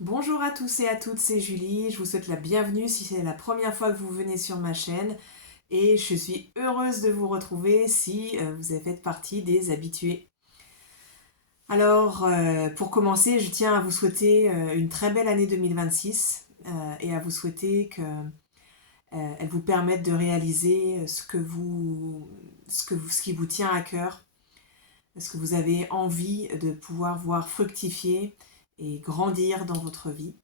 Bonjour à tous et à toutes, c'est Julie, je vous souhaite la bienvenue si c'est la première fois que vous venez sur ma chaîne et je suis heureuse de vous retrouver si vous avez fait partie des habitués. Alors pour commencer, je tiens à vous souhaiter une très belle année 2026 et à vous souhaiter que elle vous permette de réaliser ce qui vous tient à cœur, ce que vous avez envie de pouvoir voir fructifier et grandir dans votre vie.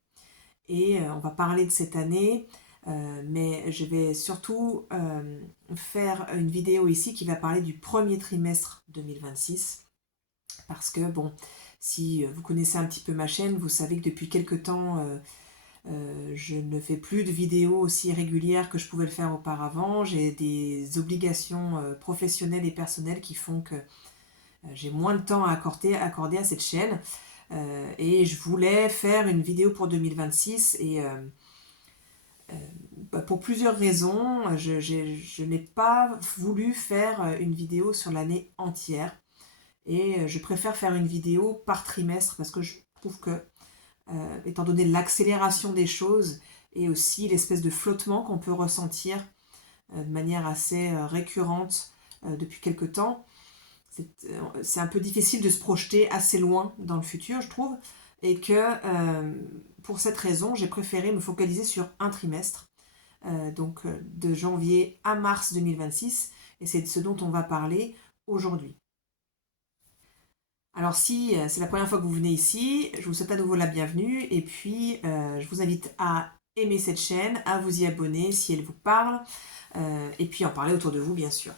Et on va parler de cette année, mais je vais surtout faire une vidéo ici qui va parler du premier trimestre 2026. Parce que, bon, si vous connaissez un petit peu ma chaîne, vous savez que depuis quelque temps, je ne fais plus de vidéos aussi régulières que je pouvais le faire auparavant. J'ai des obligations professionnelles et personnelles qui font que j'ai moins de temps à accorder à cette chaîne. Et je voulais faire une vidéo pour 2026 et pour plusieurs raisons, je n'ai pas voulu faire une vidéo sur l'année entière et je préfère faire une vidéo par trimestre parce que je trouve que, étant donné l'accélération des choses et aussi l'espèce de flottement qu'on peut ressentir de manière assez récurrente depuis quelque temps, c'est un peu difficile de se projeter assez loin dans le futur, je trouve, et que pour cette raison, j'ai préféré me focaliser sur un trimestre donc de janvier à mars 2026, et c'est de ce dont on va parler aujourd'hui. Alors si c'est la première fois que vous venez ici, je vous souhaite à nouveau la bienvenue, et puis je vous invite à aimer cette chaîne, à vous y abonner si elle vous parle, et puis en parler autour de vous bien sûr.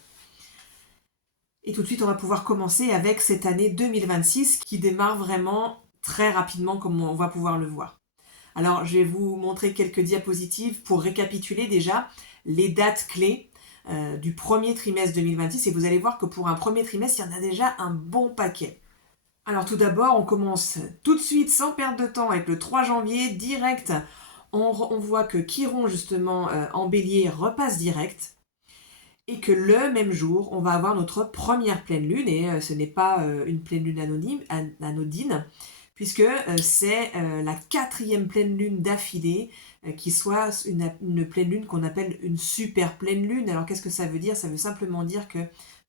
Et tout de suite, on va pouvoir commencer avec cette année 2026 qui démarre vraiment très rapidement comme on va pouvoir le voir. Alors, je vais vous montrer quelques diapositives pour récapituler déjà les dates clés du premier trimestre 2026 et vous allez voir que pour un premier trimestre, il y en a déjà un bon paquet. Alors tout d'abord, on commence tout de suite sans perdre de temps avec le 3 janvier, direct. On voit que Chiron, justement, en bélier, repasse direct. Et que le même jour, on va avoir notre première pleine lune, et ce n'est pas une pleine lune anodine, puisque c'est la quatrième pleine lune d'affilée, qui soit une pleine lune qu'on appelle une super pleine lune. Alors qu'est-ce que ça veut dire? Ça veut simplement dire que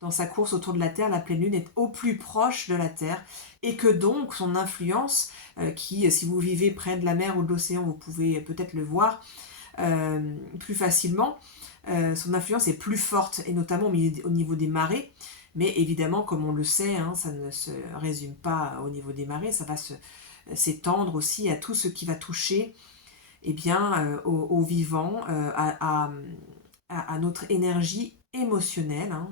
dans sa course autour de la Terre, la pleine lune est au plus proche de la Terre, et que donc son influence, qui, si vous vivez près de la mer ou de l'océan, vous pouvez peut-être le voir plus facilement, son influence est plus forte, et notamment au niveau des marées. Mais évidemment, comme on le sait, hein, ça ne se résume pas au niveau des marées, ça va s'étendre aussi à tout ce qui va toucher eh bien, au vivant, à notre énergie émotionnelle hein,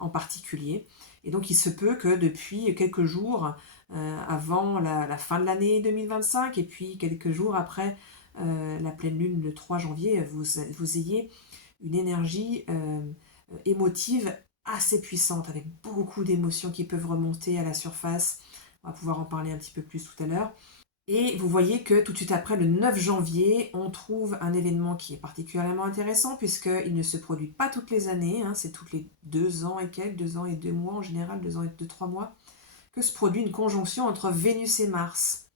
en particulier. Et donc il se peut que depuis quelques jours avant la fin de l'année 2025 et puis quelques jours après la pleine lune le 3 janvier, vous ayez une énergie émotive assez puissante, avec beaucoup d'émotions qui peuvent remonter à la surface. On va pouvoir en parler un petit peu plus tout à l'heure. Et vous voyez que tout de suite après, le 9 janvier, on trouve un événement qui est particulièrement intéressant puisqu'il ne se produit pas toutes les années, hein, c'est toutes les 2 ans et quelques, 2 ans et 2 mois en général, 2 ans et 3 mois, que se produit une conjonction entre Vénus et Mars.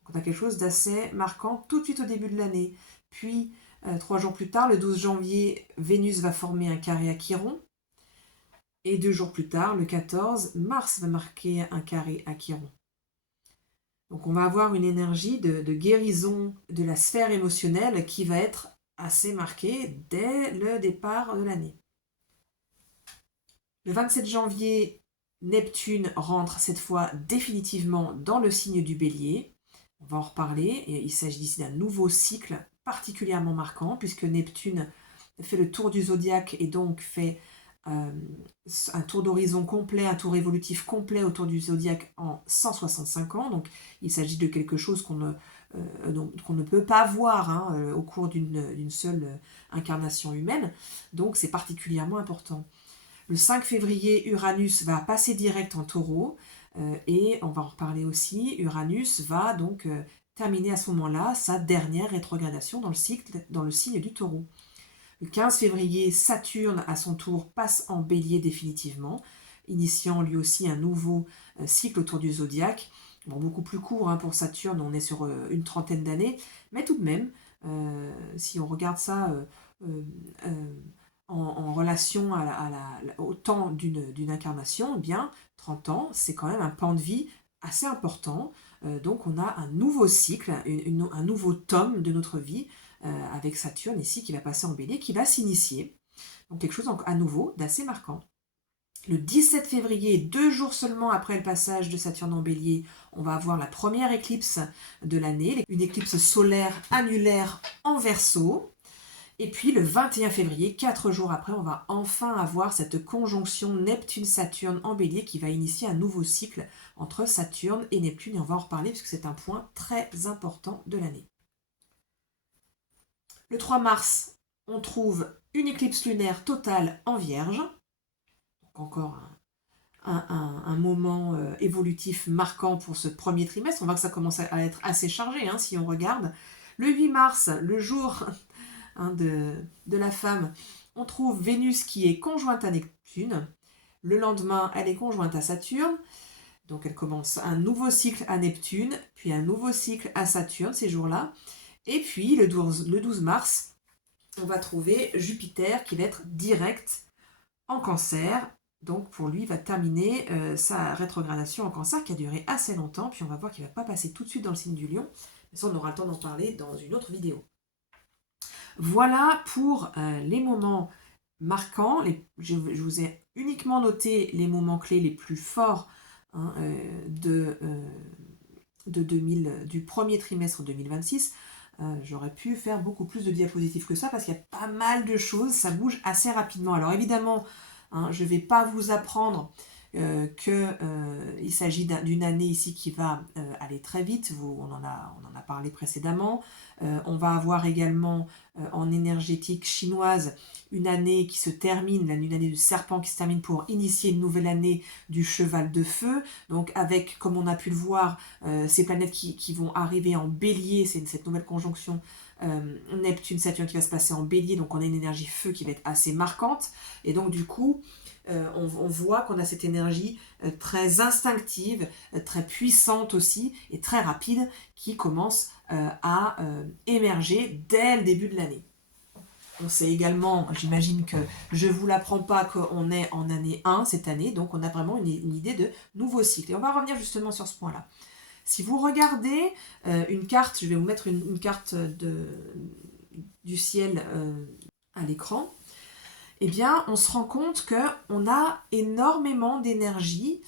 Donc on a quelque chose d'assez marquant tout de suite au début de l'année. Puis, 3 jours plus tard, le 12 janvier, Vénus va former un carré à Chiron. Et 2 jours plus tard, le 14, Mars va marquer un carré à Chiron. Donc on va avoir une énergie de guérison de la sphère émotionnelle qui va être assez marquée dès le départ de l'année. Le 27 janvier, Neptune rentre cette fois définitivement dans le signe du Bélier. On va en reparler, et il s'agit ici d'un nouveau cycle particulièrement marquant puisque Neptune fait le tour du zodiaque et donc fait un tour d'horizon complet, un tour évolutif complet autour du zodiaque en 165 ans. Donc il s'agit de quelque chose qu'on ne peut pas voir hein, au cours d'une seule incarnation humaine. Donc c'est particulièrement important. Le 5 février, Uranus va passer direct en taureau et on va en reparler aussi. Uranus va donc terminer à ce moment-là sa dernière rétrogradation dans le signe du taureau. Le 15 février, Saturne, à son tour, passe en bélier définitivement, initiant lui aussi un nouveau cycle autour du zodiaque. Bon, beaucoup plus court hein, pour Saturne, on est sur une trentaine d'années, mais tout de même, si on regarde ça euh, euh, en relation au temps d'une incarnation, eh bien 30 ans, c'est quand même un pan de vie assez important. Donc on a un nouveau cycle, un nouveau tome de notre vie, avec Saturne ici qui va passer en Bélier, qui va s'initier. Donc quelque chose à nouveau d'assez marquant. Le 17 février, 2 jours seulement après le passage de Saturne en Bélier, on va avoir la première éclipse de l'année, une éclipse solaire annulaire en Verseau. Et puis le 21 février, 4 jours après, on va enfin avoir cette conjonction Neptune-Saturne en Bélier qui va initier un nouveau cycle entre Saturne et Neptune. Et on va en reparler parce que c'est un point très important de l'année. Le 3 mars, on trouve une éclipse lunaire totale en Vierge. Donc encore un moment évolutif marquant pour ce premier trimestre. On voit que ça commence à être assez chargé hein, si on regarde. Le 8 mars, le jour hein, de la femme, on trouve Vénus qui est conjointe à Neptune. Le lendemain, elle est conjointe à Saturne. Donc elle commence un nouveau cycle à Neptune, puis un nouveau cycle à Saturne ces jours-là. Et puis le 12 mars, on va trouver Jupiter qui va être direct en Cancer. Donc pour lui, il va terminer sa rétrogradation en Cancer qui a duré assez longtemps. Puis on va voir qu'il ne va pas passer tout de suite dans le signe du Lion. Mais ça, on aura le temps d'en parler dans une autre vidéo. Voilà pour les moments marquants. Je vous ai uniquement noté les moments clés les plus forts hein, du premier trimestre 2026. J'aurais pu faire beaucoup plus de diapositives que ça parce qu'il y a pas mal de choses, ça bouge assez rapidement. Alors évidemment, hein, je ne vais pas vous apprendre qu'il s'agit d'une année ici qui va aller très vite, on en a parlé précédemment. On va avoir également en énergétique chinoise une année qui se termine, une année du serpent qui se termine pour initier une nouvelle année du cheval de feu. Donc avec, comme on a pu le voir, ces planètes qui vont arriver en bélier, c'est cette nouvelle conjonction Neptune-Saturne qui va se passer en bélier, donc on a une énergie feu qui va être assez marquante. Et donc du coup, on voit qu'on a cette énergie très instinctive, très puissante aussi, et très rapide, qui commence à émerger dès le début de l'année. On sait également, j'imagine que je ne vous l'apprends pas, qu'on est en année 1 cette année, donc on a vraiment une idée de nouveau cycle. Et on va revenir justement sur ce point-là. Si vous regardez une carte, je vais vous mettre une carte du ciel à l'écran, eh bien, on se rend compte qu'on a énormément d'énergie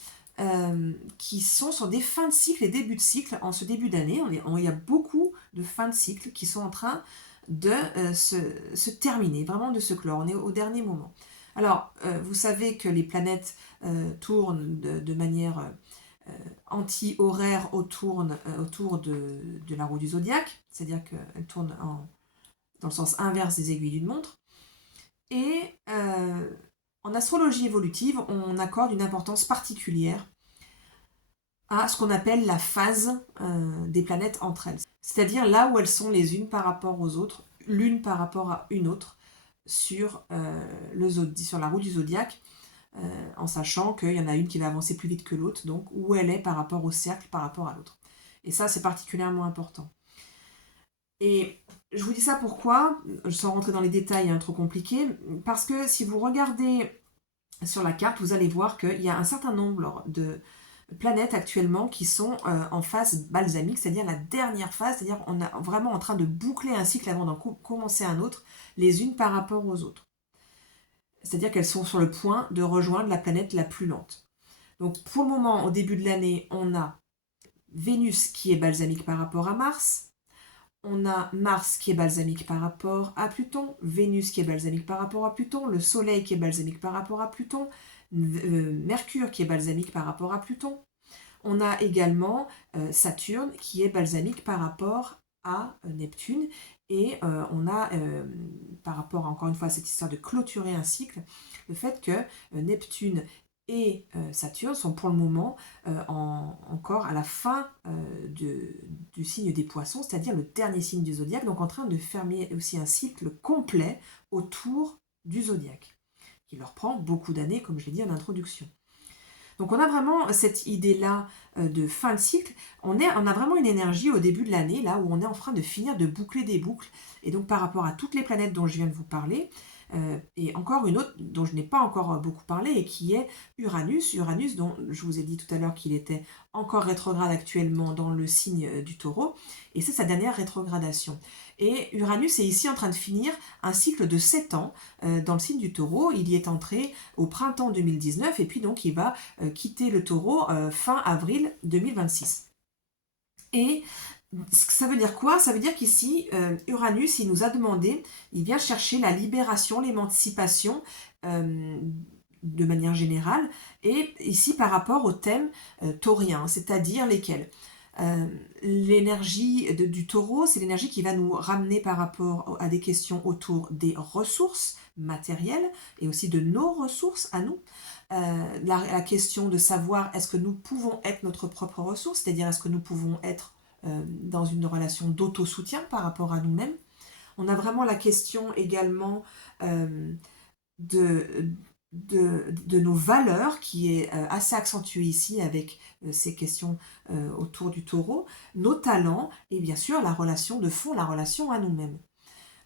qui sont sur des fins de cycle et débuts de cycle en ce début d'année. Il y a beaucoup de fins de cycle qui sont en train de se terminer, vraiment de se clore. On est au dernier moment. Alors, vous savez que les planètes tournent de manière anti-horaire autour de la roue du zodiaque, c'est-à-dire qu'elles tournent dans le sens inverse des aiguilles d'une montre. Et en astrologie évolutive, on accorde une importance particulière à ce qu'on appelle la phase des planètes entre elles. C'est-à-dire là où elles sont les unes par rapport aux autres, l'une par rapport à une autre, sur la roue du zodiaque, en sachant qu'il y en a une qui va avancer plus vite que l'autre, donc où elle est par rapport au cercle, par rapport à l'autre. Et ça, c'est particulièrement important. Et je vous dis ça pourquoi, sans rentrer dans les détails trop compliqués, parce que si vous regardez sur la carte, vous allez voir qu'il y a un certain nombre de planètes actuellement qui sont en phase balsamique, c'est-à-dire la dernière phase, c'est-à-dire on est vraiment en train de boucler un cycle avant d'en commencer un autre, les unes par rapport aux autres. C'est-à-dire qu'elles sont sur le point de rejoindre la planète la plus lente. Donc pour le moment, au début de l'année, on a Vénus qui est balsamique par rapport à Mars, on a Mars qui est balsamique par rapport à Pluton, Vénus qui est balsamique par rapport à Pluton, le Soleil qui est balsamique par rapport à Pluton, Mercure qui est balsamique par rapport à Pluton. On a également Saturne qui est balsamique par rapport à Neptune. Et on a, par rapport encore une fois à cette histoire de clôturer un cycle, le fait que Neptune et Saturne sont pour le moment encore à la fin du signe des poissons, c'est-à-dire le dernier signe du zodiaque, donc en train de fermer aussi un cycle complet autour du zodiaque, qui leur prend beaucoup d'années, comme je l'ai dit en introduction. Donc on a vraiment cette idée-là de fin de cycle. On a vraiment une énergie au début de l'année, là où on est en train de finir de boucler des boucles. Et donc par rapport à toutes les planètes dont je viens de vous parler, et encore une autre dont je n'ai pas encore beaucoup parlé et qui est Uranus. Uranus dont je vous ai dit tout à l'heure qu'il était encore rétrograde actuellement dans le signe du Taureau. Et c'est sa dernière rétrogradation. Et Uranus est ici en train de finir un cycle de 7 ans dans le signe du Taureau. Il y est entré au printemps 2019 et puis donc il va quitter le Taureau fin avril 2026. Et ça veut dire quoi? Ça veut dire qu'ici, Uranus, il nous a demandé, il vient chercher la libération, l'émancipation de manière générale, et ici par rapport au thème taurien, c'est-à-dire lesquels? L'énergie du taureau, c'est l'énergie qui va nous ramener par rapport à des questions autour des ressources matérielles et aussi de nos ressources à nous. La question de savoir est-ce que nous pouvons être notre propre ressource, c'est-à-dire est-ce que nous pouvons être dans une relation d'auto-soutien par rapport à nous-mêmes. On a vraiment la question également de, de nos valeurs qui est assez accentuée ici avec ces questions autour du taureau, nos talents et bien sûr la relation de fond, la relation à nous-mêmes.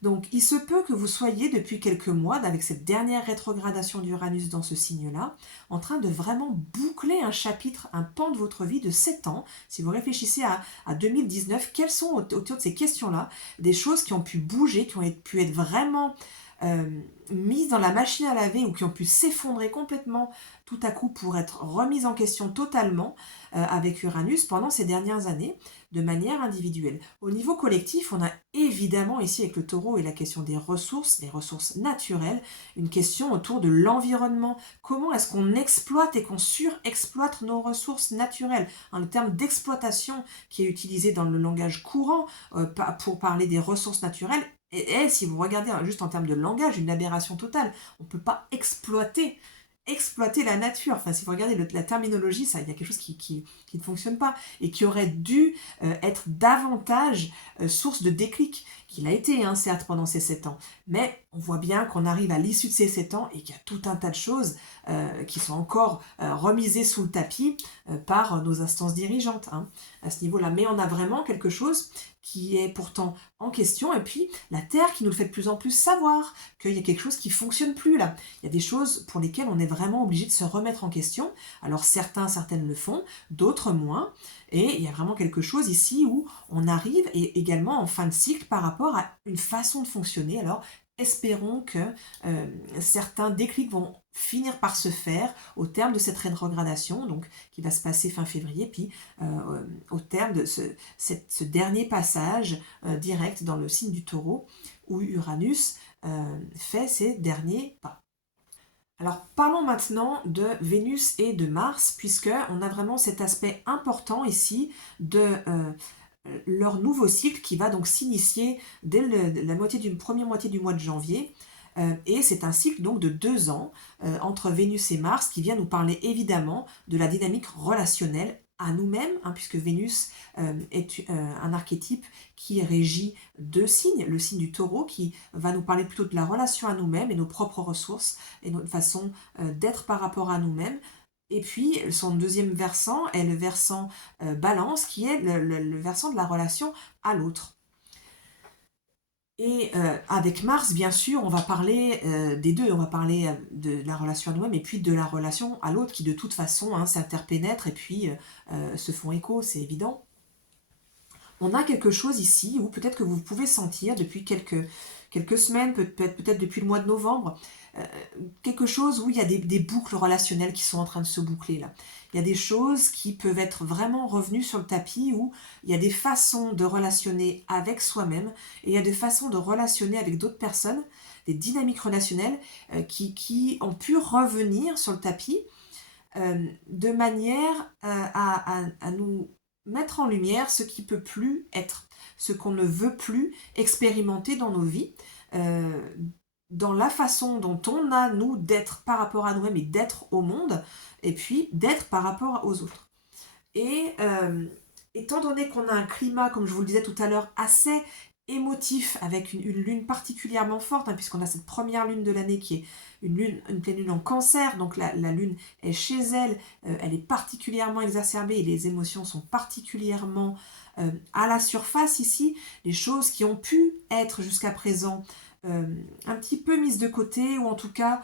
Donc, il se peut que vous soyez depuis quelques mois, avec cette dernière rétrogradation d'Uranus dans ce signe-là, en train de vraiment boucler un chapitre, un pan de votre vie de 7 ans. Si vous réfléchissez à 2019, quelles sont autour de ces questions-là des choses qui ont pu bouger, qui ont pu être vraiment mises dans la machine à laver ou qui ont pu s'effondrer complètement tout à coup pour être remises en question totalement avec Uranus pendant ces dernières années de manière individuelle. Au niveau collectif, on a évidemment ici avec le taureau et la question des ressources naturelles, une question autour de l'environnement. Comment est-ce qu'on exploite et qu'on surexploite nos ressources naturelles? Le terme d'exploitation qui est utilisé dans le langage courant pour parler des ressources naturelles est, si vous regardez juste en termes de langage, une aberration totale. On ne peut pas exploiter la nature. Enfin, si vous regardez la terminologie, ça, il y a quelque chose qui ne fonctionne pas et qui aurait dû être davantage source de déclic, qu'il a été, hein, certes, pendant ces 7 ans. Mais on voit bien qu'on arrive à l'issue de ces 7 ans et qu'il y a tout un tas de choses qui sont encore remisées sous le tapis par nos instances dirigeantes hein, à ce niveau-là. Mais on a vraiment quelque chose qui est pourtant en question, et puis la Terre qui nous le fait de plus en plus savoir, qu'il y a quelque chose qui ne fonctionne plus là. Il y a des choses pour lesquelles on est vraiment obligé de se remettre en question. Alors certaines le font, d'autres moins, et il y a vraiment quelque chose ici où on arrive, et également en fin de cycle, par rapport à une façon de fonctionner. Alors espérons que certains déclics vont finir par se faire au terme de cette rétrogradation, donc qui va se passer fin février, puis au terme de ce dernier passage direct dans le signe du taureau, où Uranus fait ses derniers pas. Alors parlons maintenant de Vénus et de Mars, puisque on a vraiment cet aspect important ici de leur nouveau cycle qui va donc s'initier dès la première moitié du mois de janvier. Et c'est un cycle donc de 2 ans entre Vénus et Mars qui vient nous parler évidemment de la dynamique relationnelle à nous-mêmes, hein, puisque Vénus est un archétype qui régit 2 signes, le signe du taureau qui va nous parler plutôt de la relation à nous-mêmes et nos propres ressources et notre façon d'être par rapport à nous-mêmes. Et puis son deuxième versant est le versant balance qui est le versant de la relation à l'autre. Et avec Mars, bien sûr, on va parler des deux. On va parler de la relation à nous-mêmes et puis de la relation à l'autre qui, de toute façon, hein, s'interpénètrent et puis se font écho, c'est évident. On a quelque chose ici où peut-être que vous pouvez sentir depuis quelques semaines, peut-être depuis le mois de novembre, quelque chose où il y a des boucles relationnelles qui sont en train de se boucler là. Il y a des choses qui peuvent être vraiment revenues sur le tapis où il y a des façons de relationner avec soi-même et il y a des façons de relationner avec d'autres personnes, des dynamiques relationnelles qui ont pu revenir sur le tapis de manière à nous mettre en lumière ce qui ne peut plus être, ce qu'on ne veut plus expérimenter dans nos vies, dans la façon dont on a, nous, d'être par rapport à nous-mêmes et d'être au monde, et puis d'être par rapport aux autres. Et étant donné qu'on a un climat, comme je vous le disais tout à l'heure, assez émotif avec une lune particulièrement forte, hein, puisqu'on a cette première lune de l'année qui est une pleine lune en Cancer, donc la lune est chez elle, elle est particulièrement exacerbée et les émotions sont particulièrement à la surface ici, les choses qui ont pu être jusqu'à présent un petit peu mises de côté ou en tout cas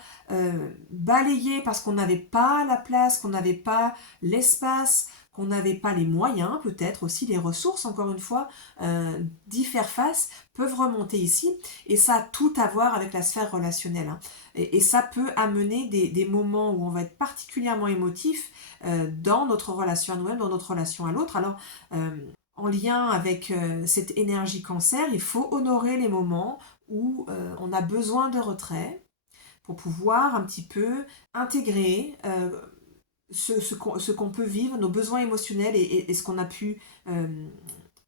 balayées parce qu'on n'avait pas la place, qu'on n'avait pas l'espace, qu'on n'avait pas les moyens, peut-être aussi les ressources, encore une fois, d'y faire face, peuvent remonter ici. Et ça a tout à voir avec la sphère relationnelle, hein. Et ça peut amener des moments où on va être particulièrement émotif dans notre relation à nous-mêmes, dans notre relation à l'autre. Alors, en lien avec cette énergie Cancer, il faut honorer les moments où on a besoin de retrait pour pouvoir un petit peu intégrer ce qu'on peut vivre, nos besoins émotionnels et ce qu'on a pu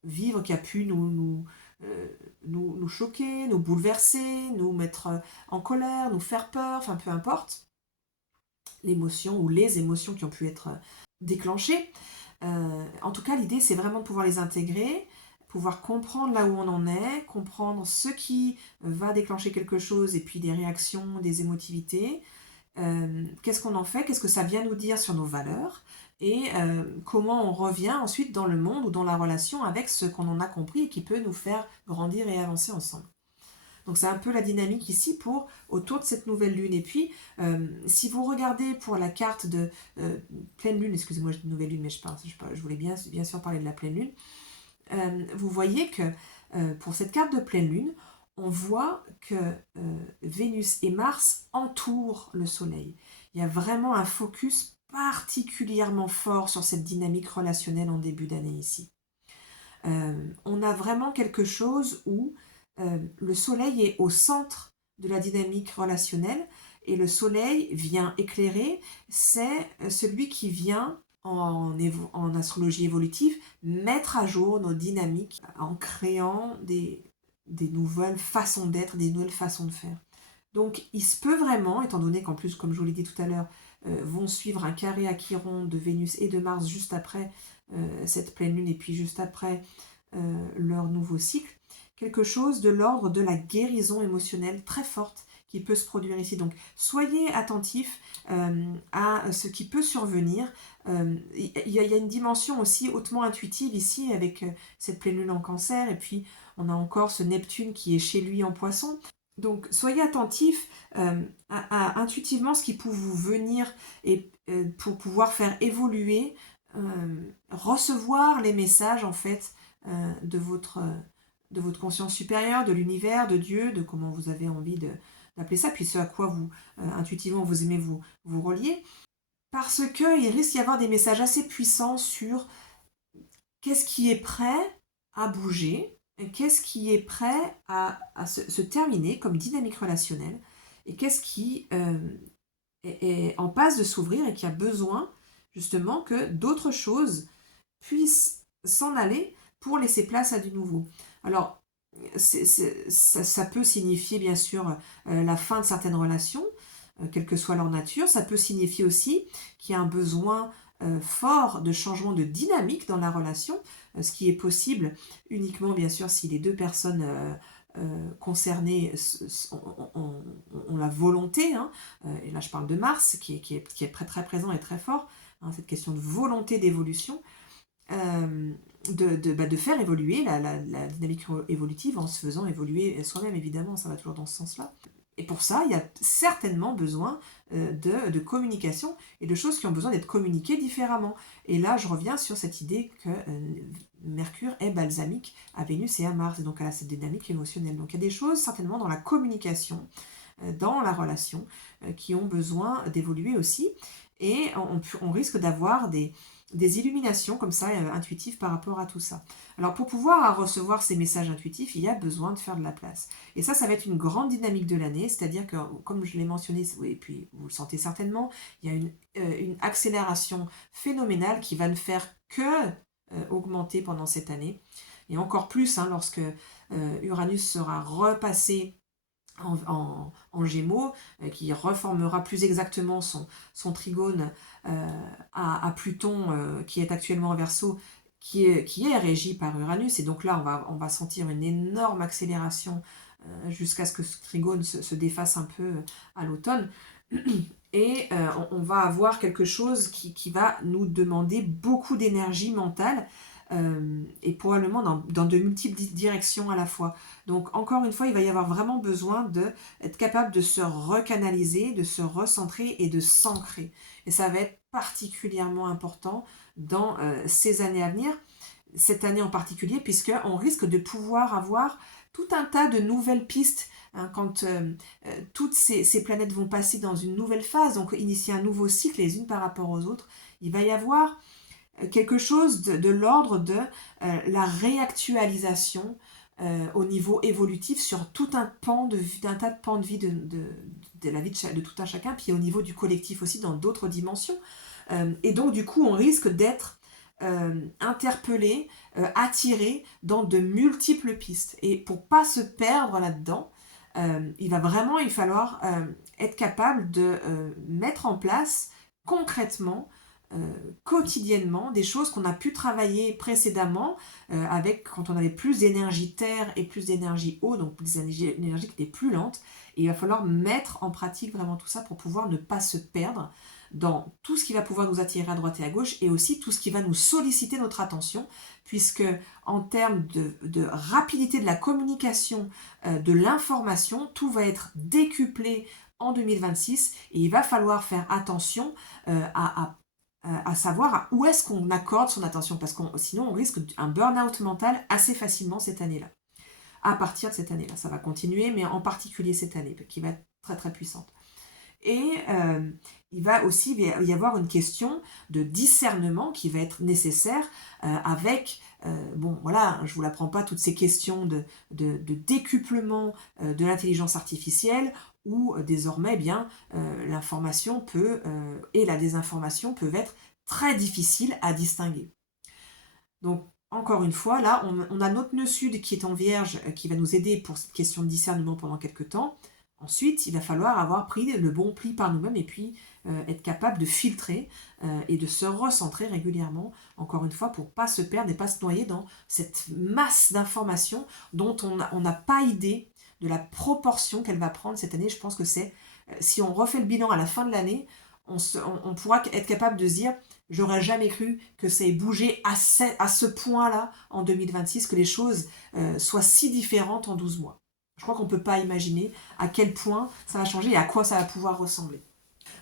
vivre, qui a pu nous choquer, nous bouleverser, nous mettre en colère, nous faire peur, enfin peu importe l'émotion ou les émotions qui ont pu être déclenchées. En tout cas, l'idée, c'est vraiment de pouvoir les intégrer, pouvoir comprendre là où on en est, comprendre ce qui va déclencher quelque chose et puis des réactions, des émotivités. Qu'est-ce qu'on en fait, qu'est-ce que ça vient nous dire sur nos valeurs et comment on revient ensuite dans le monde ou dans la relation avec ce qu'on en a compris et qui peut nous faire grandir et avancer ensemble. Donc c'est un peu la dynamique ici autour de cette nouvelle lune. Et puis, si vous regardez pour la carte de pleine lune, excusez-moi, je dis nouvelle lune, mais je voulais bien sûr parler de la pleine lune, vous voyez que pour cette carte de pleine lune, on voit que Vénus et Mars entourent le Soleil. Il y a vraiment un focus particulièrement fort sur cette dynamique relationnelle en début d'année ici. On a vraiment quelque chose où le Soleil est au centre de la dynamique relationnelle et le Soleil vient éclairer, c'est celui qui vient en astrologie évolutive mettre à jour nos dynamiques en créant des nouvelles façons d'être, des nouvelles façons de faire. Donc il se peut vraiment, étant donné qu'en plus, comme je vous l'ai dit tout à l'heure, vont suivre un carré à Chiron de Vénus et de Mars juste après cette pleine lune et puis juste après leur nouveau cycle, quelque chose de l'ordre de la guérison émotionnelle très forte qui peut se produire ici. Donc soyez attentifs à ce qui peut survenir. Il y a une dimension aussi hautement intuitive ici avec cette pleine lune en Cancer et puis on a encore ce Neptune qui est chez lui en Poisson. Donc soyez attentifs à intuitivement ce qui peut vous venir et pour pouvoir faire évoluer, recevoir les messages en fait de votre conscience supérieure, de l'univers, de Dieu, de comment vous avez envie d'appeler ça, puis ce à quoi vous intuitivement vous aimez vous relier, parce qu'il risque d'y avoir des messages assez puissants sur qu'est-ce qui est prêt à bouger, qu'est-ce qui est prêt à se terminer comme dynamique relationnelle, et qu'est-ce qui est en passe de s'ouvrir et qui a besoin justement que d'autres choses puissent s'en aller pour laisser place à du nouveau. Alors, ça peut signifier bien sûr la fin de certaines relations, quelle que soit leur nature. Ça peut signifier aussi qu'il y a un besoin fort de changement de dynamique dans la relation, ce qui est possible uniquement bien sûr si les deux personnes concernées ont la volonté, hein, et là je parle de Mars qui est très, très présent et très fort, hein, cette question de volonté d'évolution, de faire évoluer la dynamique évolutive en se faisant évoluer soi-même, évidemment, ça va toujours dans ce sens-là. Et pour ça, il y a certainement besoin de communication et de choses qui ont besoin d'être communiquées différemment. Et là, je reviens sur cette idée que Mercure est balsamique à Vénus et à Mars, et donc elle a cette dynamique émotionnelle. Donc il y a des choses certainement dans la communication, dans la relation, qui ont besoin d'évoluer aussi. Et on risque d'avoir des illuminations comme ça, intuitives par rapport à tout ça. Alors pour pouvoir recevoir ces messages intuitifs, il y a besoin de faire de la place. Et ça va être une grande dynamique de l'année, c'est-à-dire que, comme je l'ai mentionné, et puis vous le sentez certainement, il y a une accélération phénoménale qui va ne faire que augmenter pendant cette année. Et encore plus lorsque Uranus sera repassé en Gémeaux, qui reformera plus exactement son trigone à Pluton, qui est actuellement en Verseau, qui est régi par Uranus. Et donc là, on va sentir une énorme accélération jusqu'à ce que ce trigone se défasse un peu à l'automne. Et on va avoir quelque chose qui va nous demander beaucoup d'énergie mentale et probablement dans de multiples directions à la fois. Donc encore une fois, il va y avoir vraiment besoin d'être capable de se recanaliser, de se recentrer et de s'ancrer. Et ça va être particulièrement important dans ces années à venir, cette année en particulier, puisqu'on risque de pouvoir avoir tout un tas de nouvelles pistes quand toutes ces planètes vont passer dans une nouvelle phase, donc initier un nouveau cycle les unes par rapport aux autres. Il va y avoir quelque chose de l'ordre de la réactualisation au niveau évolutif sur tout un tas de pans de vie de la vie de tout un chacun, puis au niveau du collectif aussi dans d'autres dimensions. Et donc du coup on risque d'être interpellé, attiré dans de multiples pistes. Et pour pas se perdre là-dedans, il va vraiment falloir être capable de mettre en place concrètement, quotidiennement, des choses qu'on a pu travailler précédemment quand on avait plus d'énergie terre et plus d'énergie eau, donc des énergies qui étaient plus lentes. Et il va falloir mettre en pratique vraiment tout ça pour pouvoir ne pas se perdre dans tout ce qui va pouvoir nous attirer à droite et à gauche et aussi tout ce qui va nous solliciter notre attention, puisque en termes de rapidité de la communication, de l'information, tout va être décuplé en 2026 et il va falloir faire attention à savoir où est-ce qu'on accorde son attention, parce que sinon on risque un burn-out mental assez facilement cette année-là. À partir de cette année-là, ça va continuer, mais en particulier cette année, qui va être très très puissante. Et il va aussi y avoir une question de discernement qui va être nécessaire avec, bon voilà, je ne vous l'apprends pas, toutes ces questions de décuplement de l'intelligence artificielle où désormais eh bien, l'information et la désinformation peuvent être très difficiles à distinguer. Donc encore une fois, là, on a notre nœud sud qui est en Vierge, qui va nous aider pour cette question de discernement pendant quelques temps. Ensuite, il va falloir avoir pris le bon pli par nous-mêmes et puis être capable de filtrer et de se recentrer régulièrement, encore une fois, pour ne pas se perdre et pas se noyer dans cette masse d'informations dont on n'a pas idée de la proportion qu'elle va prendre cette année. Je pense que si on refait le bilan à la fin de l'année, on pourra être capable de se dire « j'aurais jamais cru que ça ait bougé à ce point-là en 2026, que les choses soient si différentes en 12 mois ». Je crois qu'on ne peut pas imaginer à quel point ça va changer et à quoi ça va pouvoir ressembler.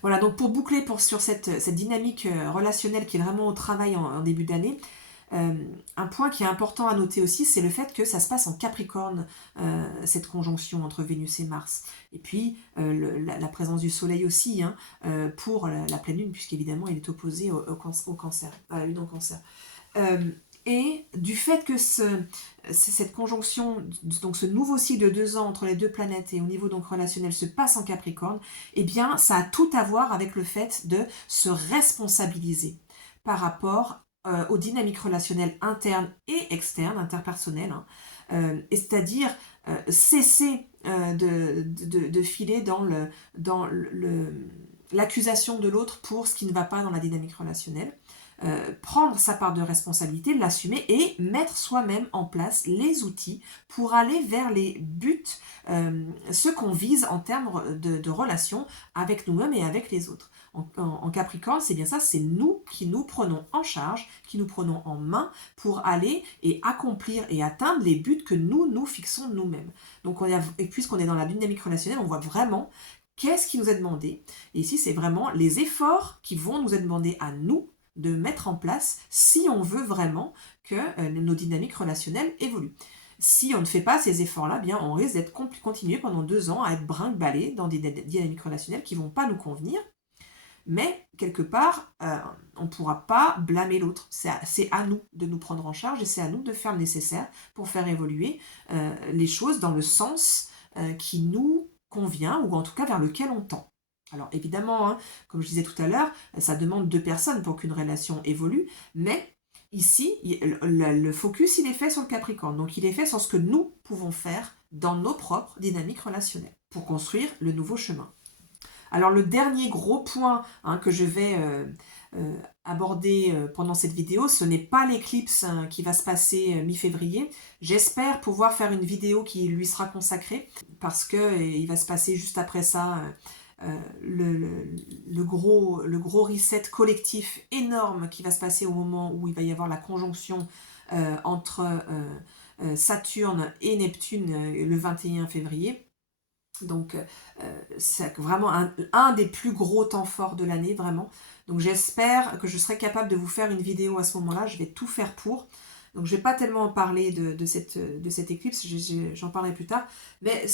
Voilà, donc pour boucler sur cette dynamique relationnelle qui est vraiment au travail en début d'année, un point qui est important à noter aussi, c'est le fait que ça se passe en Capricorne, cette conjonction entre Vénus et Mars. Et puis la présence du Soleil aussi, hein, pour la pleine lune, puisqu'évidemment il est opposé au cancer, à la lune en cancer. Et du fait que cette conjonction, donc ce nouveau cycle de 2 ans entre les deux planètes et au niveau donc relationnel se passe en Capricorne, eh bien ça a tout à voir avec le fait de se responsabiliser par rapport aux dynamiques relationnelles internes et externes, interpersonnelles, hein, et c'est-à-dire cesser de filer dans l'accusation de l'autre pour ce qui ne va pas dans la dynamique relationnelle. Prendre sa part de responsabilité, l'assumer et mettre soi-même en place les outils pour aller vers les buts, ce qu'on vise en termes de relations avec nous-mêmes et avec les autres. En Capricorne, c'est bien ça, c'est nous qui nous prenons en charge, qui nous prenons en main pour aller et accomplir et atteindre les buts que nous fixons nous-mêmes. Donc puisqu'on est dans la dynamique relationnelle, on voit vraiment qu'est-ce qui nous est demandé. Et ici, c'est vraiment les efforts qui vont nous être demandés à nous de mettre en place si on veut vraiment que nos dynamiques relationnelles évoluent. Si on ne fait pas ces efforts-là, bien on risque d'être continué pendant 2 ans à être brinque-ballé dans des dynamiques relationnelles qui ne vont pas nous convenir. Mais quelque part, on ne pourra pas blâmer l'autre. C'est à nous de nous prendre en charge et c'est à nous de faire le nécessaire pour faire évoluer les choses dans le sens qui nous convient ou en tout cas vers lequel on tend. Alors évidemment, hein, comme je disais tout à l'heure, ça demande 2 personnes pour qu'une relation évolue, mais ici, le focus, il est fait sur le Capricorne. Donc il est fait sur ce que nous pouvons faire dans nos propres dynamiques relationnelles pour construire le nouveau chemin. Alors le dernier gros point, hein, que je vais aborder pendant cette vidéo, ce n'est pas l'éclipse qui va se passer mi-février. J'espère pouvoir faire une vidéo qui lui sera consacrée, parce que il va se passer juste après ça le gros reset collectif énorme qui va se passer au moment où il va y avoir la conjonction entre Saturne et Neptune le 21 février. Donc c'est vraiment un des plus gros temps forts de l'année, vraiment. Donc j'espère que je serai capable de vous faire une vidéo à ce moment-là. Je vais tout faire pour. Donc je ne vais pas tellement en parler de cette éclipse, j'en parlerai plus tard. Mais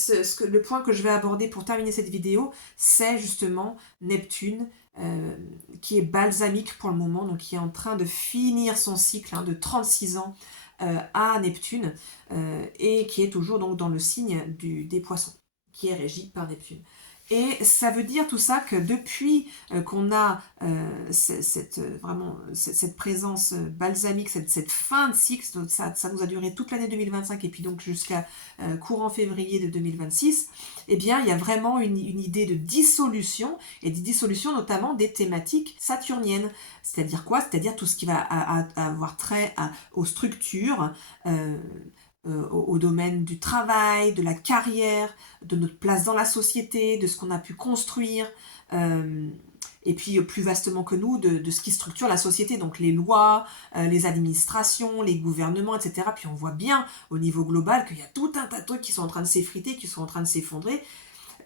le point que je vais aborder pour terminer cette vidéo, c'est justement Neptune, qui est balsamique pour le moment, donc qui est en train de finir son cycle de 36 ans à Neptune, et qui est toujours donc dans le signe des poissons, qui est régi par Neptune. Et ça veut dire tout ça que depuis qu'on a vraiment cette présence balsamique, cette fin de cycle, ça nous a duré toute l'année 2025 et puis donc jusqu'à courant février de 2026, eh bien il y a vraiment une idée de dissolution, et de dissolution notamment des thématiques saturniennes. C'est-à-dire quoi? C'est-à-dire tout ce qui va avoir trait aux structures, au domaine du travail, de la carrière, de notre place dans la société, de ce qu'on a pu construire, et puis plus vastement que nous, de ce qui structure la société, donc les lois, les administrations, les gouvernements, etc. Puis on voit bien au niveau global qu'il y a tout un tas de trucs qui sont en train de s'effriter, qui sont en train de s'effondrer.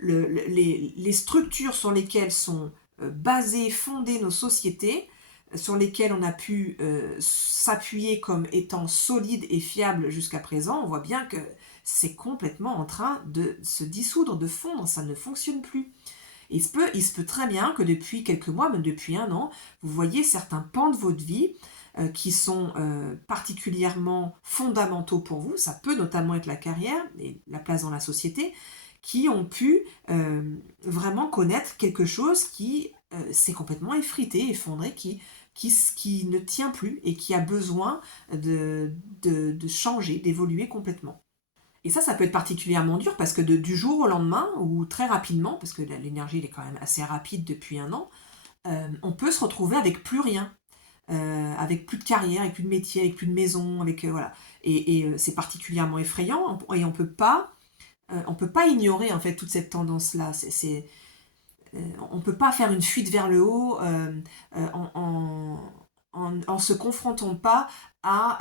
Les structures sur lesquelles sont basées, fondées nos sociétés, sur lesquels on a pu s'appuyer comme étant solides et fiables jusqu'à présent, on voit bien que c'est complètement en train de se dissoudre, de fondre, ça ne fonctionne plus. Et il se peut très bien que depuis quelques mois, même depuis 1 an, vous voyez certains pans de votre vie qui sont particulièrement fondamentaux pour vous, ça peut notamment être la carrière et la place dans la société, qui ont pu vraiment connaître quelque chose qui s'est complètement effrité, effondré, qui ne tient plus et qui a besoin de changer, d'évoluer complètement. Et ça peut être particulièrement dur parce que du jour au lendemain, ou très rapidement, parce que l'énergie elle est quand même assez rapide depuis 1 an, on peut se retrouver avec plus rien. Avec plus de carrière, avec plus de métier, avec plus de maison, avec voilà. Et c'est particulièrement effrayant, et on peut pas ignorer en fait toute cette tendance-là. On ne peut pas faire une fuite vers le haut en se confrontant pas à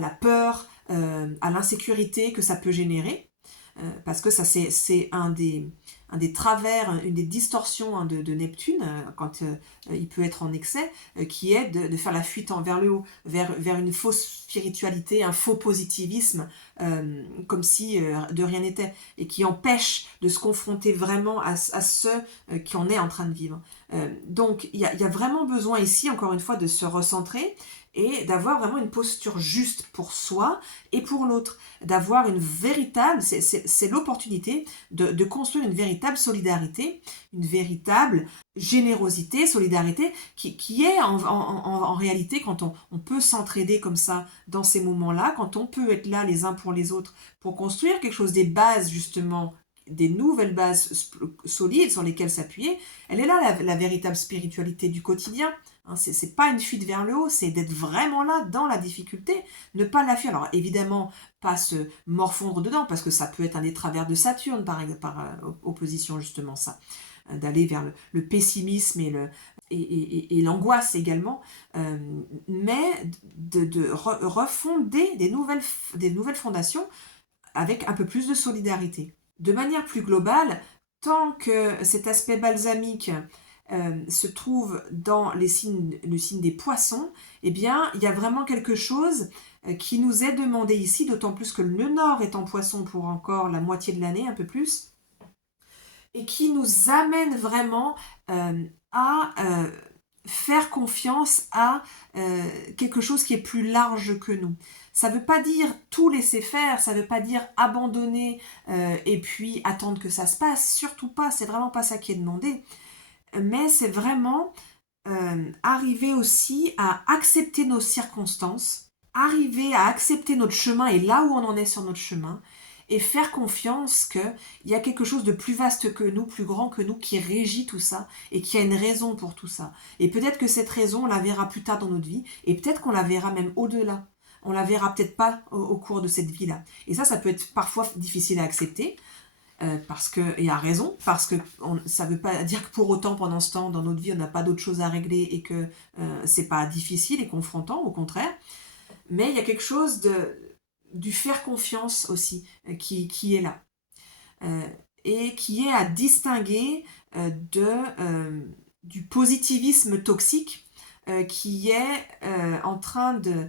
la peur, à l'insécurité que ça peut générer. Parce que ça c'est un des travers, une des distorsions de Neptune, quand il peut être en excès, qui est de faire la fuite vers le haut, vers une fausse spiritualité, un faux positivisme, comme si de rien n'était, et qui empêche de se confronter vraiment à ce qu'on est en train de vivre. Donc il y a vraiment besoin ici, encore une fois, de se recentrer et d'avoir vraiment une posture juste pour soi et pour l'autre, d'avoir une véritable, c'est l'opportunité de construire une véritable solidarité, une véritable générosité, solidarité, qui est en réalité, quand on peut s'entraider comme ça dans ces moments-là, quand on peut être là les uns pour les autres, pour construire quelque chose, des bases justement, des nouvelles bases solides sur lesquelles s'appuyer, elle est là la véritable spiritualité du quotidien. C'est pas une fuite vers le haut, c'est d'être vraiment là dans la difficulté, ne pas la fuir. Alors évidemment, pas se morfondre dedans, parce que ça peut être un des travers de Saturne par opposition justement ça, d'aller vers le pessimisme et l'angoisse également, mais de refonder des nouvelles fondations avec un peu plus de solidarité. De manière plus globale, tant que cet aspect balsamique se trouve dans le signe des poissons, eh bien, il y a vraiment quelque chose qui nous est demandé ici, d'autant plus que le nœud nord est en poisson pour encore la moitié de l'année, un peu plus, et qui nous amène vraiment à faire confiance à quelque chose qui est plus large que nous. Ça ne veut pas dire tout laisser faire, ça ne veut pas dire abandonner et puis attendre que ça se passe, surtout pas, c'est vraiment pas ça qui est demandé. Mais c'est vraiment arriver aussi à accepter nos circonstances, arriver à accepter notre chemin et là où on en est sur notre chemin, et faire confiance qu'il y a quelque chose de plus vaste que nous, plus grand que nous, qui régit tout ça et qui a une raison pour tout ça. Et peut-être que cette raison, on la verra plus tard dans notre vie et peut-être qu'on la verra même au-delà. On la verra peut-être pas au cours de cette vie-là. Et ça peut être parfois difficile à accepter. Parce que, et à raison, parce que ça ne veut pas dire que pour autant pendant ce temps dans notre vie on n'a pas d'autres choses à régler et que c'est pas difficile et confrontant, au contraire, mais il y a quelque chose du faire confiance aussi qui est là et qui est à distinguer du positivisme toxique qui est en train de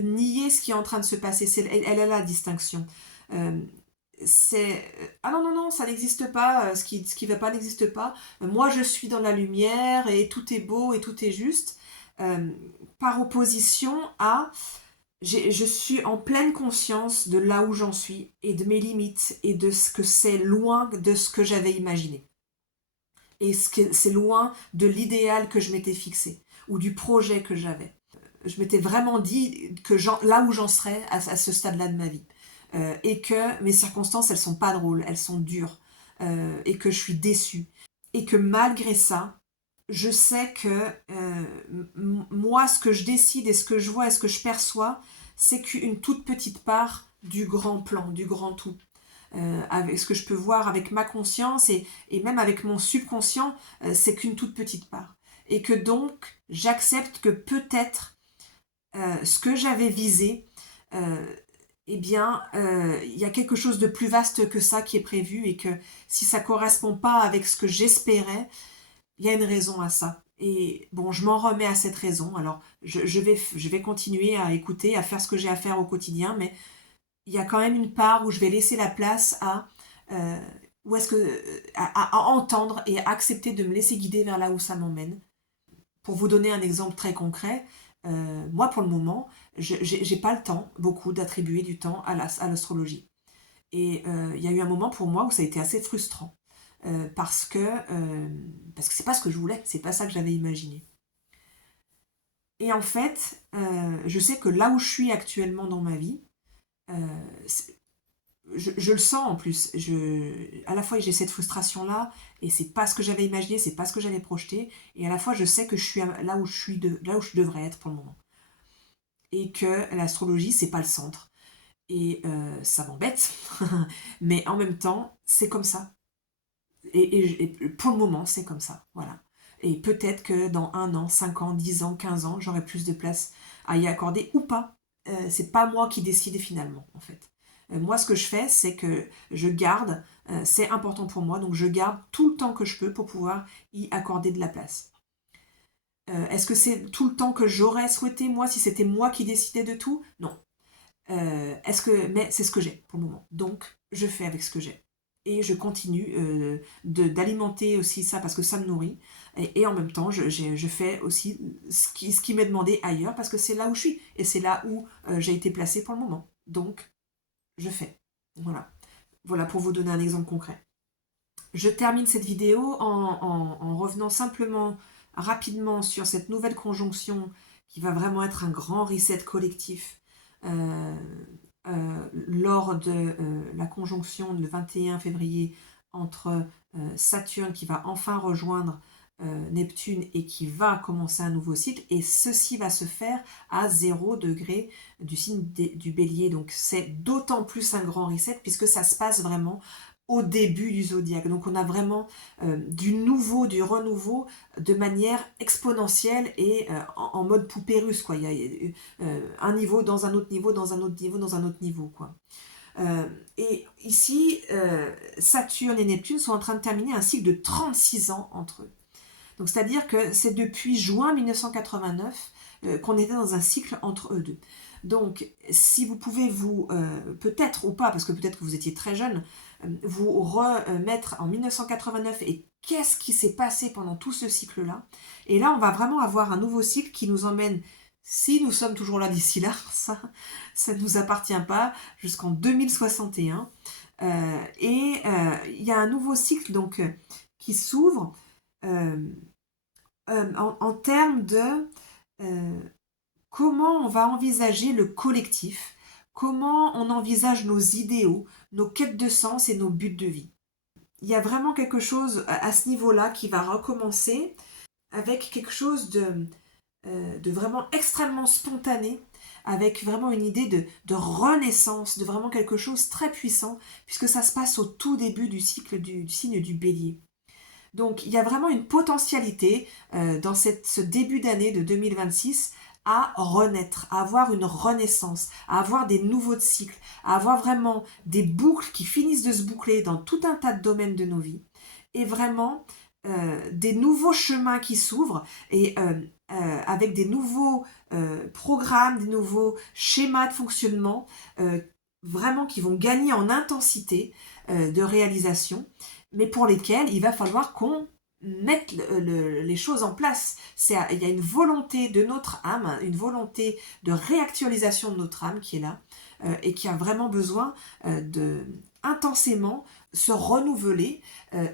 nier ce qui est en train de se passer. Elle a la distinction. C'est ah non non non, ça n'existe pas, ce qui va pas n'existe pas, moi je suis dans la lumière et tout est beau et tout est juste, par opposition à je suis en pleine conscience de là où j'en suis et de mes limites et de ce que c'est loin de ce que j'avais imaginé et ce que c'est loin de l'idéal que je m'étais fixé ou du projet que j'avais. Je m'étais vraiment dit que là où j'en serais à ce stade-là de ma vie. Et que mes circonstances, elles sont pas drôles, elles sont dures, et que je suis déçue. Et que malgré ça, je sais que moi, ce que je décide et ce que je vois et ce que je perçois, c'est qu'une toute petite part du grand plan, du grand tout. Avec ce que je peux voir avec ma conscience et même avec mon subconscient, c'est qu'une toute petite part. Et que donc, j'accepte que peut-être ce que j'avais visé, eh bien, il y a quelque chose de plus vaste que ça qui est prévu et que si ça ne correspond pas avec ce que j'espérais, il y a une raison à ça. Et bon, je m'en remets à cette raison. Alors, je vais continuer à écouter, à faire ce que j'ai à faire au quotidien, mais il y a quand même une part où je vais laisser la place euh, où est-ce que, à entendre et à accepter de me laisser guider vers là où ça m'emmène. Pour vous donner un exemple très concret, moi pour le moment, j'ai pas le temps beaucoup d'attribuer du temps à l'astrologie. Et il y a eu un moment pour moi où ça a été assez frustrant parce que c'est pas ce que je voulais, c'est pas ça que j'avais imaginé. Et en fait, je sais que là où je suis actuellement dans ma vie, euh, je le sens en plus. À la fois j'ai cette frustration là et c'est pas ce que j'avais imaginé, c'est pas ce que j'avais projeté. Et à la fois je sais que je suis là où là où je devrais être pour le moment. Et que l'astrologie c'est pas le centre. Et ça m'embête, mais en même temps c'est comme ça. Et pour le moment c'est comme ça, voilà. Et peut-être que dans 1 an, 5 ans, 10 ans, 15 ans, j'aurai plus de place à y accorder ou pas. C'est pas moi qui décide finalement en fait. Moi, ce que je fais, c'est que je garde, c'est important pour moi, donc je garde tout le temps que je peux pour pouvoir y accorder de la place. Est-ce que c'est tout le temps que j'aurais souhaité, moi, si c'était moi qui décidais de tout? Non. Mais c'est ce que j'ai pour le moment. Donc, je fais avec ce que j'ai. Et je continue d'alimenter aussi ça parce que ça me nourrit. Et en même temps, je fais aussi ce qui m'est demandé ailleurs parce que c'est là où je suis. Et c'est là où j'ai été placée pour le moment. Donc, je fais. Voilà. Voilà pour vous donner un exemple concret. Je termine cette vidéo en revenant simplement rapidement sur cette nouvelle conjonction qui va vraiment être un grand reset collectif lors de la conjonction le 21 février entre Saturne qui va enfin rejoindre Neptune et qui va commencer un nouveau cycle, et ceci va se faire à 0 degré du signe du Bélier. Donc c'est d'autant plus un grand reset puisque ça se passe vraiment au début du zodiaque. Donc on a vraiment du nouveau, du renouveau de manière exponentielle et en mode poupée russe, quoi. Il y a un niveau dans un autre niveau, dans un autre niveau, dans un autre niveau, quoi. Et ici, Saturne et Neptune sont en train de terminer un cycle de 36 ans entre eux. Donc c'est-à-dire que c'est depuis juin 1989 qu'on était dans un cycle entre eux deux. Donc si vous pouvez peut-être ou pas, parce que peut-être que vous étiez très jeune, vous remettre en 1989 et qu'est-ce qui s'est passé pendant tout ce cycle-là. Et là, on va vraiment avoir un nouveau cycle qui nous emmène, si nous sommes toujours là d'ici là, ça ne nous appartient pas, jusqu'en 2061. Et il y a un nouveau cycle donc, qui s'ouvre en termes de comment on va envisager le collectif, comment on envisage nos idéaux, nos quêtes de sens et nos buts de vie. Il y a vraiment quelque chose à ce niveau-là qui va recommencer avec quelque chose de vraiment extrêmement spontané, avec vraiment une idée de renaissance, de vraiment quelque chose de très puissant, puisque ça se passe au tout début du cycle du signe du bélier. Donc il y a vraiment une potentialité dans ce début d'année de 2026 à renaître, à avoir une renaissance, à avoir des nouveaux cycles, à avoir vraiment des boucles qui finissent de se boucler dans tout un tas de domaines de nos vies, et vraiment des nouveaux chemins qui s'ouvrent, et avec des nouveaux programmes, des nouveaux schémas de fonctionnement, vraiment qui vont gagner en intensité de réalisation, mais pour lesquels il va falloir qu'on mette les choses en place. Il y a une volonté de notre âme, une volonté de réactualisation de notre âme qui est là, et qui a vraiment besoin de intensément se renouveler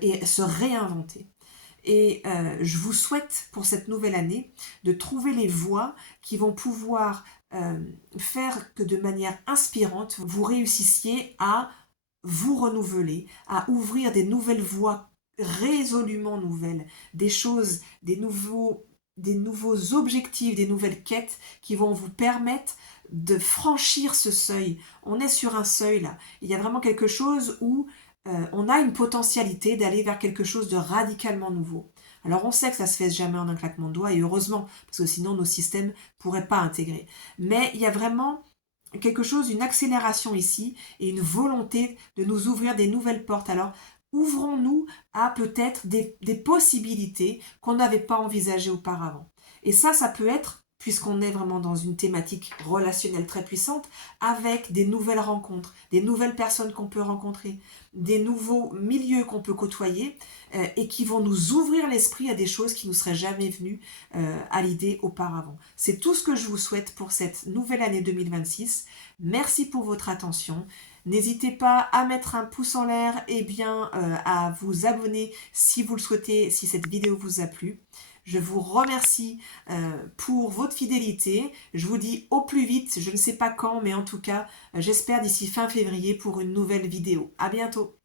et se réinventer. Et je vous souhaite pour cette nouvelle année de trouver les voies qui vont pouvoir faire que de manière inspirante, vous réussissiez à vous renouveler, à ouvrir des nouvelles voies résolument nouvelles, des choses, des nouveaux objectifs, des nouvelles quêtes qui vont vous permettre de franchir ce seuil. On est sur un seuil là. Il y a vraiment quelque chose où on a une potentialité d'aller vers quelque chose de radicalement nouveau. Alors on sait que ça se fait jamais en un claquement de doigts, et heureusement, parce que sinon nos systèmes ne pourraient pas intégrer. Mais il y a vraiment quelque chose, une accélération ici, et une volonté de nous ouvrir des nouvelles portes. Alors ouvrons-nous à peut-être des possibilités qu'on n'avait pas envisagées auparavant. Et ça peut être, puisqu'on est vraiment dans une thématique relationnelle très puissante, avec des nouvelles rencontres, des nouvelles personnes qu'on peut rencontrer, des nouveaux milieux qu'on peut côtoyer, et qui vont nous ouvrir l'esprit à des choses qui nous seraient jamais venues à l'idée auparavant. C'est tout ce que je vous souhaite pour cette nouvelle année 2026. Merci pour votre attention. N'hésitez pas à mettre un pouce en l'air et bien à vous abonner si vous le souhaitez, si cette vidéo vous a plu. Je vous remercie pour votre fidélité. Je vous dis au plus vite, je ne sais pas quand, mais en tout cas, j'espère d'ici fin février pour une nouvelle vidéo. À bientôt.